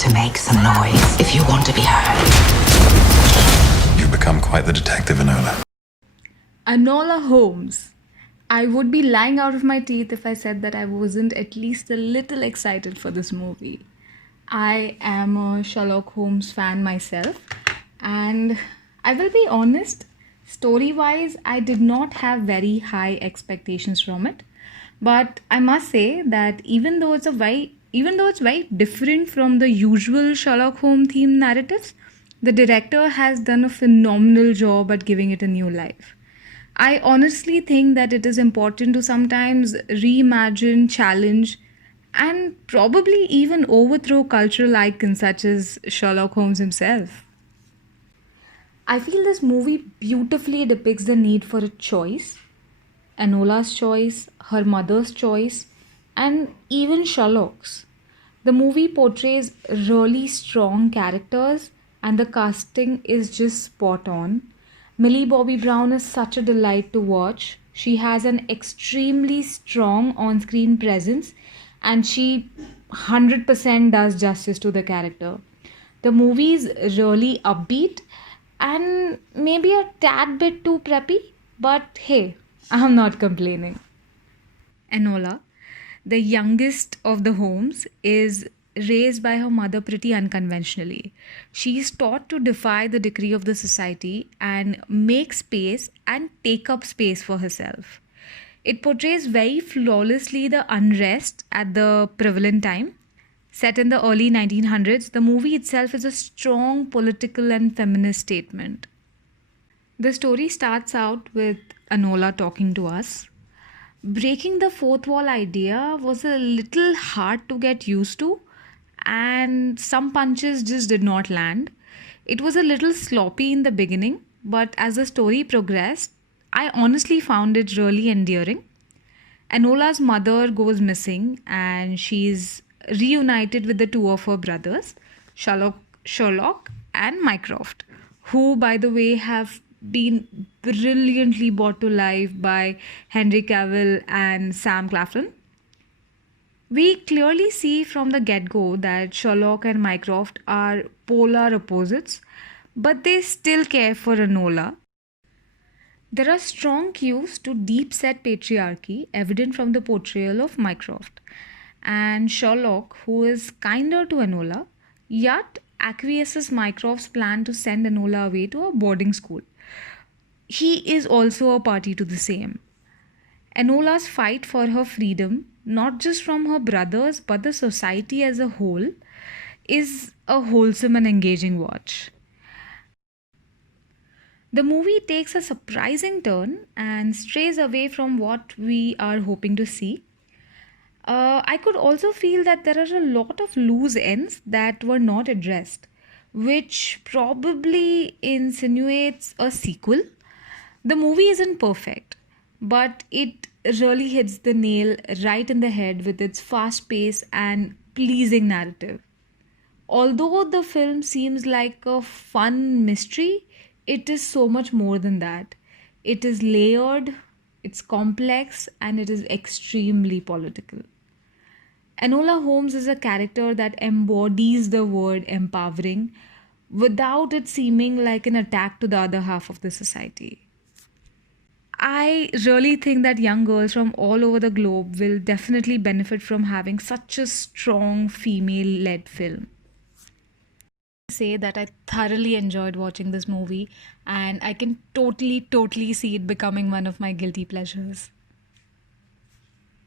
to make some noise if you want to be heard. You've become quite the detective, Enola. Enola Holmes. I would be lying out of my teeth if I said that I wasn't at least a little excited for this movie. I am a Sherlock Holmes fan myself, and I will be honest, story wise, I did not have very high expectations from it. But I must say that even though it's very different from the usual Sherlock Holmes themed narratives, the director has done a phenomenal job at giving it a new life. I honestly think that it is important to sometimes reimagine, challenge, and probably even overthrow cultural icons such as Sherlock Holmes himself. I feel this movie beautifully depicts the need for a choice, Enola's choice, her mother's choice, and even Sherlock's. The movie portrays really strong characters, and the casting is just spot on. Millie Bobby Brown is such a delight to watch. She has an extremely strong on screen presence, and she 100% does justice to the character. The movie is really upbeat and maybe a tad bit too preppy, but hey, I'm not complaining. Enola, the youngest of the Holmes, is raised by her mother pretty unconventionally. She is taught to defy the decree of the society and make space and take up space for herself. It portrays very flawlessly the unrest at the prevalent time. Set in the early 1900s, the movie itself is a strong political and feminist statement. The story starts out with Enola talking to us. Breaking the fourth wall idea was a little hard to get used to, and some punches just did not land. It was a little sloppy in the beginning, but as the story progressed, I honestly found it really endearing. Enola's mother goes missing, and she's reunited with the two of her brothers, Sherlock and Mycroft, who, by the way, have been brilliantly brought to life by Henry Cavill and Sam Claflin. We clearly see from the get go that Sherlock and Mycroft are polar opposites, but they still care for Enola. There are strong cues to deep set patriarchy evident from the portrayal of Mycroft. And Sherlock, who is kinder to Enola, yet acquiesces Mycroft's plan to send Enola away to a boarding school. He is also a party to the same. Enola's fight for her freedom, not just from her brothers but the society as a whole, is a wholesome and engaging watch. The movie takes a surprising turn and strays away from what we are hoping to see. I could also feel that there are a lot of loose ends that were not addressed, which probably insinuates a sequel. The movie isn't perfect, but it really hits the nail right in the head with its fast pace and pleasing narrative. Although the film seems like a fun mystery, it is so much more than that. It is layered, it's complex, and it is extremely political. Enola Holmes is a character that embodies the word empowering without it seeming like an attack to the other half of the society. I really think that young girls from all over the globe will definitely benefit from having such a strong female led film. Say that I thoroughly enjoyed watching this movie, and I can totally see it becoming one of my guilty pleasures.